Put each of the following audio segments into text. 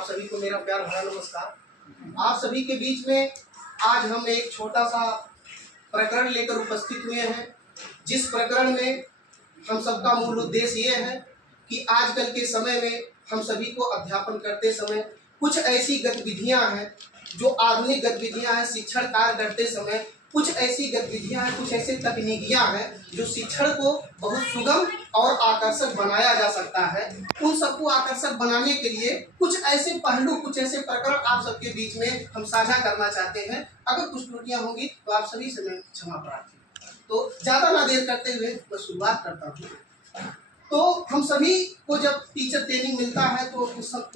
आप सभी को मेरा प्यार भरा नमस्कार। आप सभी के बीच में आज हम एक छोटा सा प्रकरण लेकर उपस्थित हुए हैं, जिस प्रकरण में हम सबका मूल उद्देश्य ये है कि आजकल के समय में हम सभी को अध्यापन करते समय कुछ ऐसी गतिविधियां हैं जो आधुनिक गतिविधियां हैं। शिक्षण कार्य करते समय कुछ ऐसी गतिविधियां हैं, कुछ ऐसे तकनीकियां हैं जो शिक्षण को बहुत सुगम और आकर्षक बनाया जा सकता है। उन सबको आकर्षक बनाने के लिए कुछ ऐसे पहलू, कुछ ऐसे प्रकरण आप सबके बीच में हम साझा करना चाहते हैं। अगर कुछ त्रुटियां होंगी तो आप सभी से मैं क्षमा प्रार्थी। तो ज़्यादा ना देर करते हुए मैं शुरुआत करता हूँ। तो हम सभी को जब टीचर ट्रेनिंग मिलता है तो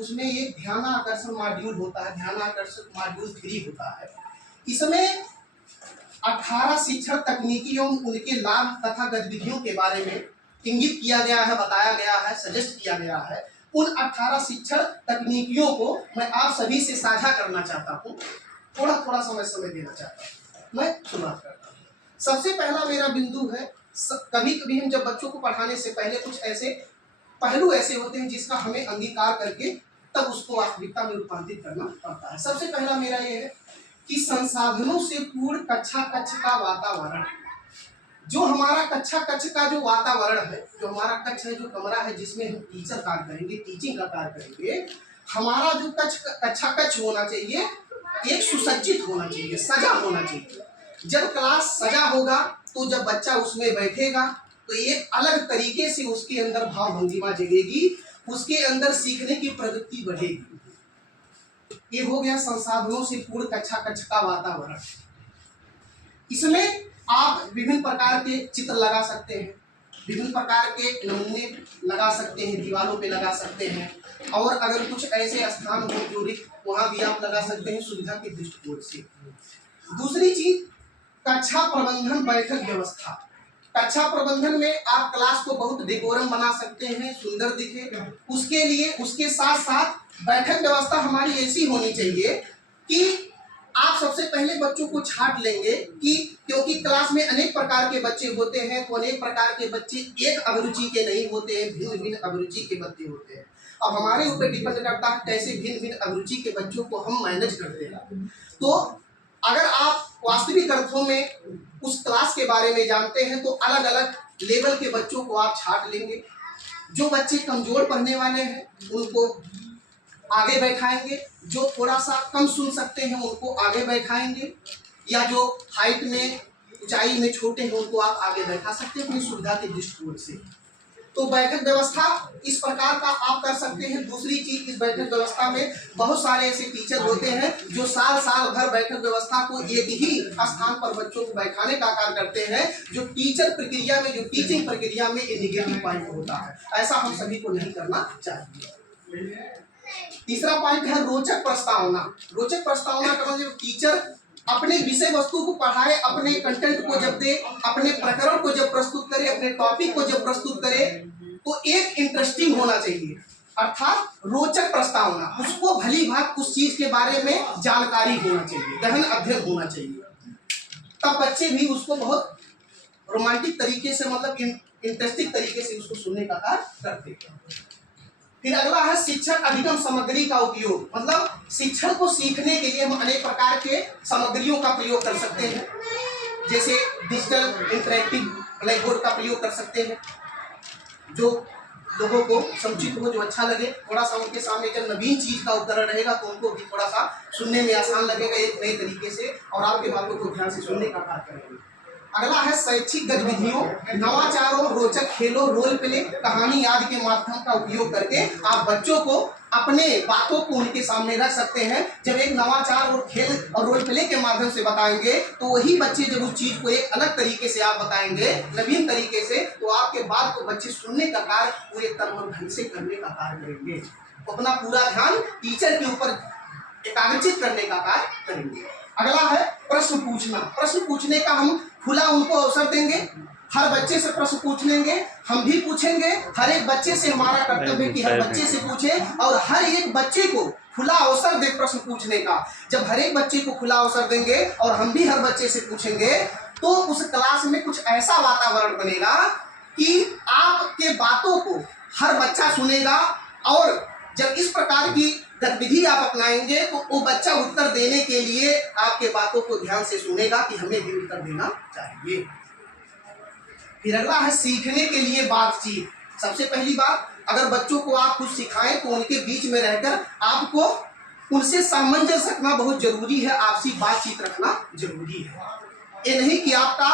उसमें ये ध्यान आकर्षण मॉड्यूल होता है, ध्यान आकर्षण मॉड्यूल 3 होता है। इसमें 18 शिक्षण तकनीकी एवं उनके लाभ तथा गतिविधियों के बारे में इंगित किया गया है, बताया गया है, सजेस्ट किया गया है। उन 18 शिक्षण तकनीकियों को मैं आप सभी से साझा करना चाहता हूँ, थोड़ा थोड़ा समय देना चाहता हूँ। मैं शुरुआत करता हूँ। सबसे पहला मेरा बिंदु है, कभी कभी हम जब बच्चों को पढ़ाने से पहले कुछ ऐसे पहलू ऐसे होते हैं जिसका हमें अंगीकार करके तब उसको वास्तविकता में रूपांतरित करना पड़ता है। सबसे पहला मेरा ये है कि संसाधनों से पूर्ण कक्षा कक्ष का वातावरण, जो हमारा कक्षा कक्ष का जो वातावरण है, जो हमारा कक्ष है, जो कमरा है जिसमें हम टीचर कार्य करेंगे, टीचिंग का कार्य करेंगे, हमारा जो कक्षा कक्ष होना चाहिए एक सुसज्जित होना चाहिए, सजा होना चाहिए। जब क्लास सजा होगा तो जब बच्चा उसमें बैठेगा तो एक अलग तरीके से उसके अंदर भाव भंगिमा जगेगी, उसके अंदर सीखने की प्रवृत्ति बढ़ेगी। ये हो गया संसाधनों से पूर्ण कक्षा कक्ष का वातावरण। इसमें आप विभिन्न प्रकार के चित्र लगा सकते हैं, विभिन्न प्रकार के नमूने लगा सकते हैं, दीवारों पे लगा सकते हैं, और अगर कुछ ऐसे स्थान हो जो रिक्त, वहां भी आप लगा सकते हैं सुविधा के दृष्टिकोण से। दूसरी चीज कक्षा प्रबंधन, बैठक व्यवस्था। कक्षा प्रबंधन में आप क्लास को बहुत डेकोरम बना सकते हैं, सुंदर दिखे। उसके लिए उसके साथ साथ बैठक व्यवस्था हमारी ऐसी होनी चाहिए कि आप सबसे पहले बच्चों को छांट लेंगे कि क्योंकि क्लास में अनेक प्रकार के बच्चे होते हैं, तो अनेक प्रकार के बच्चे एक अभिरुचि के नहीं होते हैं, भिन्न भिन्न अभिरुचि के बच्चे होते हैं। अब हमारे ऊपर डिपेंड करता है कैसे भिन्न भिन्न अभिरुचि के बच्चों को हम मैनेज करते हैं। तो अगर आप वास्तविक अर्थों में उस क्लास के बारे में जानते हैं तो अलग अलग लेवल के बच्चों को आप छांट लेंगे। जो बच्चे कमजोर पढ़ने वाले हैं उनको आगे बैठाएंगे, जो थोड़ा सा कम सुन सकते हैं उनको आगे बैठाएंगे, या जो हाइट में, ऊंचाई में छोटे हैं उनको आप आगे बैठा सकते हैं अपनी सुविधा के दृष्टिकोण से। तो बैठक व्यवस्था इस प्रकार का आप कर सकते हैं। दूसरी चीज, इस बैठक व्यवस्था में बहुत सारे ऐसे टीचर होते हैं जो साल साल भर बैठक व्यवस्था को एक ही स्थान पर बच्चों को बैठाने का कार्य करते हैं, जो टीचर प्रक्रिया में, जो टीचिंग प्रक्रिया में ये निगेटिव पॉइंट होता है। ऐसा हम सभी को नहीं करना चाहिए। तीसरा पॉइंट है रोचक प्रस्तावना। रोचक प्रस्तावना का मतलब टीचर अपने विषय वस्तु को पढ़ाए, अपने कंटेंट को जब दे, अपने प्रकरण को जब प्रस्तुत करे, अपने टॉपिक को जब प्रस्तुत करे तो एक इंटरेस्टिंग होना चाहिए, अर्थात रोचक प्रस्तावना। उसको भली भांति उस चीज के बारे में जानकारी होना चाहिए, गहन अध्ययन होना चाहिए। तब बच्चे भी उसको बहुत रोमांटिक तरीके से, मतलब इंटरेस्टिंग तरीके से उसको सुनने का कार्य करते हैं। फिर अगला है शिक्षण अधिगम सामग्री का उपयोग। मतलब शिक्षण को सीखने के लिए हम अनेक प्रकार के सामग्रियों का प्रयोग कर सकते हैं, जैसे डिजिटल इंटरैक्टिव ब्लैक बोर्ड का प्रयोग कर सकते हैं, जो लोगों को समुचित हो, जो अच्छा लगे। थोड़ा सा उनके सामने जब नवीन चीज का उपकरण रहेगा तो उनको भी थोड़ा सा सुनने में आसान लगेगा एक नए तरीके से, और आपके बातों को ध्यान से सुनने का कार्य करेंगे। अगला है शैक्षिक गतिविधियों, नवाचारों, रोचक खेलों, रोल प्ले, कहानी आदि के माध्यम का उपयोग करके आप बच्चों को अपने बातों को उनके सामने रख सकते हैं। जब एक नवाचार और खेल और रोल प्ले के माध्यम से बताएंगे तो वही बच्चे जब उस चीज को एक अलग तरीके से आप बताएंगे, नवीन तरीके से, तो आपके बात को बच्चे सुनने का कार्य पूरे तन और ढंग से करने का कार्य करेंगे। तो अपना पूरा ध्यान टीचर के ऊपर एकाग्रचित करने का कार्य करेंगे। अगला है प्रश्न पूछना। प्रश्न पूछने का हम खुला उनको अवसर देंगे, हर बच्चे से प्रश्न पूछ लेंगे, हम भी पूछेंगे। हर एक बच्चे से हमारा कर्तव्य है कि हर बच्चे से पूछे, और हर एक बच्चे को खुला अवसर दे प्रश्न पूछने का। जब हर एक बच्चे को खुला अवसर देंगे और हम भी हर बच्चे से पूछेंगे तो उस क्लास में कुछ ऐसा वातावरण बनेगा कि आपके बातों को हर बच्चा सुनेगा। और जब इस प्रकार की गतिविधि आप अपनाएंगे तो वो बच्चा उत्तर देने के लिए आपके बातों को ध्यान से सुनेगा कि हमें भी उत्तर देना चाहिए। फिर अगला है सीखने के लिए बातचीत। सबसे पहली बात, अगर बच्चों को आप कुछ सिखाएं तो उनके बीच में रहकर आपको उनसे सामंजस्य रखना बहुत जरूरी है, आपसी बातचीत रखना जरूरी है। ये नहीं कि आपका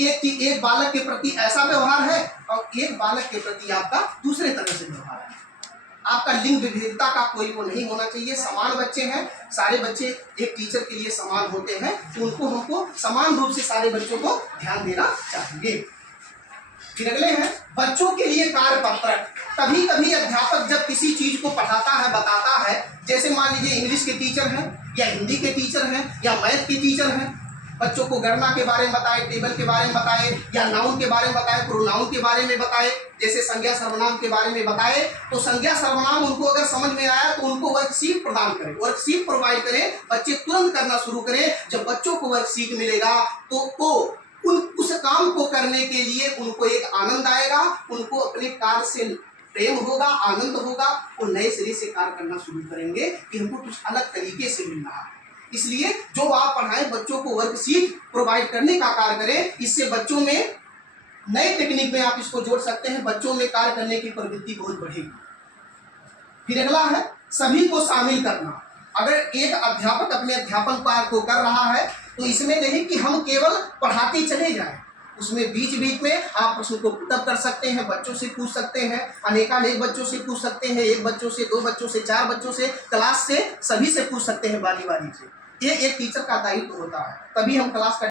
एक बालक के प्रति ऐसा व्यवहार है और एक बालक के प्रति आपका दूसरे तरह से व्यवहार है। आपका लिंग विविधता का कोई वो नहीं होना चाहिए। समान बच्चे हैं, सारे बच्चे एक टीचर के लिए समान होते हैं, तो उनको हमको समान रूप से सारे बच्चों को ध्यान देना चाहिए। फिर अगले हैं बच्चों के लिए कार्य पत्रक। कभी कभी अध्यापक जब किसी चीज को पढ़ाता है, बताता है, जैसे मान लीजिए इंग्लिश के टीचर हैं या हिंदी के टीचर हैं या मैथ के टीचर हैं, बच्चों को गणना के बारे में बताए, टेबल के बारे में बताए या नाउन के बारे में बताए, प्रोनाउन के बारे में बताए, जैसे संज्ञा सर्वनाम के बारे में बताए, तो संज्ञा सर्वनाम उनको अगर समझ में आया तो उनको वर्कशीट प्रदान करें, वर्कशीट प्रोवाइड करें, बच्चे तुरंत करना शुरू करें। जब बच्चों को वर्कशीट मिलेगा तो उस काम को करने के लिए उनको एक आनंद आएगा, उनको अपने कार्य से प्रेम होगा, आनंद होगा, वो नए सिरे से कार्य करना शुरू करेंगे कि हमको कुछ अलग तरीके से मिल रहा है। इसलिए जो आप पढ़ाएं बच्चों को वर्कशीट प्रोवाइड करने का कार्य करें, इससे बच्चों में नए टेक्निक में आप इसको जोड़ सकते हैं, बच्चों में कार्य करने की प्रवृत्ति बहुत बढ़ेगी। फिर अगला है सभी को शामिल करना। अगर एक अध्यापक अपने अध्यापन कार्य को कर रहा है तो इसमें नहीं कि हम केवल पढ़ाते चले जाएं, उसमें बीच बीच में आप प्रश्न को पुटअप कर सकते हैं, बच्चों से पूछ सकते हैं, अनेकानेक बच्चों से पूछ सकते हैं, एक बच्चों से, दो बच्चों से, चार बच्चों से, क्लास से सभी से पूछ सकते हैं बारी बारी से। ये एक टीचर का दायित्व होता है, तभी हम क्लास का